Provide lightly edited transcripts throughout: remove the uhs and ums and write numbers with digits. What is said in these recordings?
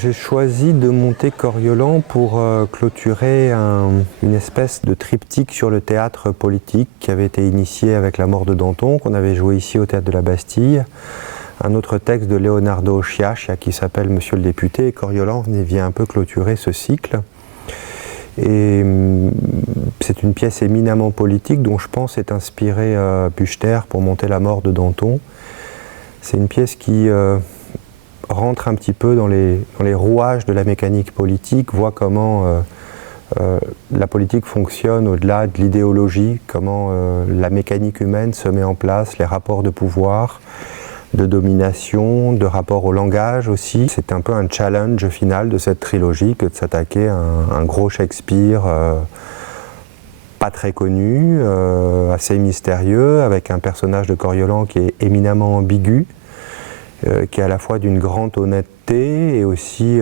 J'ai choisi de monter Coriolan pour clôturer une espèce de triptyque sur le théâtre politique qui avait été initié avec la mort de Danton, qu'on avait joué ici au Théâtre de la Bastille. Un autre texte de Leonardo Sciascia qui s'appelle Monsieur le député, et Coriolan vient un peu clôturer ce cycle. Et c'est une pièce éminemment politique dont je pense est inspiré Buchter pour monter la mort de Danton. C'est une pièce qui rentre un petit peu dans les rouages de la mécanique politique, voit comment la politique fonctionne au-delà de l'idéologie, comment la mécanique humaine se met en place, les rapports de pouvoir, de domination, de rapport au langage aussi. C'est un peu un challenge final de cette trilogie que de s'attaquer à un gros Shakespeare pas très connu, assez mystérieux, avec un personnage de Coriolan qui est éminemment ambigu, qui est à la fois d'une grande honnêteté et aussi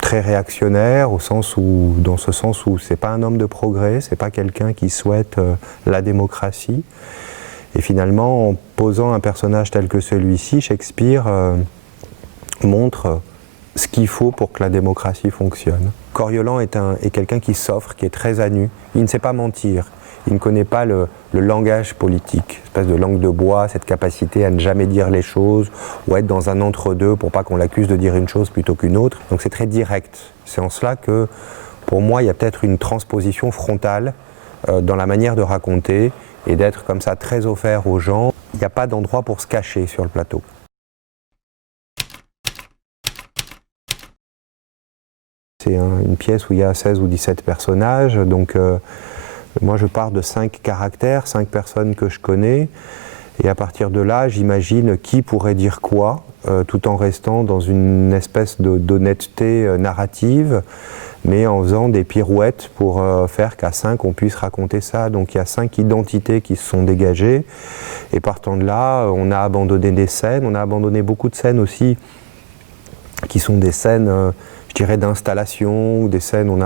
très réactionnaire, dans ce sens où c'est pas un homme de progrès, c'est pas quelqu'un qui souhaite la démocratie. Et finalement, en posant un personnage tel que celui-ci, Shakespeare montre ce qu'il faut pour que la démocratie fonctionne. Coriolan est quelqu'un qui s'offre, qui est très à nu. Il ne sait pas mentir. Il ne connaît pas le langage politique, une espèce de langue de bois, cette capacité à ne jamais dire les choses ou à être dans un entre-deux pour pas qu'on l'accuse de dire une chose plutôt qu'une autre. Donc c'est très direct. C'est en cela que, pour moi, il y a peut-être une transposition frontale dans la manière de raconter et d'être comme ça très offert aux gens. Il n'y a pas d'endroit pour se cacher sur le plateau. C'est une pièce où il y a 16 ou 17 personnages, donc moi je pars de 5 caractères, 5 personnes que je connais, et à partir de là j'imagine qui pourrait dire quoi, tout en restant dans une espèce d'honnêteté narrative, mais en faisant des pirouettes pour faire qu'à 5 on puisse raconter ça. Donc il y a 5 identités qui se sont dégagées, et partant de là, on a abandonné des scènes, on a abandonné beaucoup de scènes aussi, qui sont des scènes, je dirais, d'installation, ou des scènes, on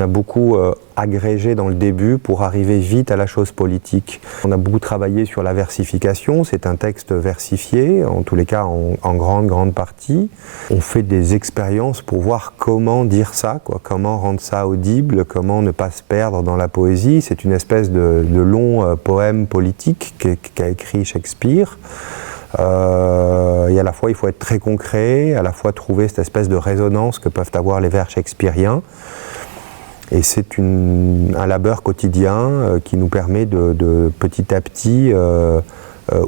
a beaucoup agrégé dans le début pour arriver vite à la chose politique. On a beaucoup travaillé sur la versification, c'est un texte versifié, en tous les cas en grande partie. On fait des expériences pour voir comment dire ça, comment rendre ça audible, comment ne pas se perdre dans la poésie. C'est une espèce de long poème politique qu'a écrit Shakespeare. Et à la fois il faut être très concret, à la fois trouver cette espèce de résonance que peuvent avoir les vers shakespeariens. Et c'est un labeur quotidien qui nous permet de petit à petit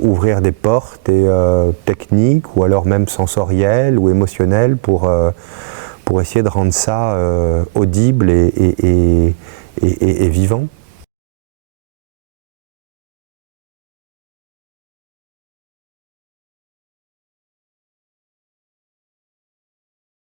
ouvrir des portes techniques ou alors même sensorielles ou émotionnelles pour essayer de rendre ça audible et vivant.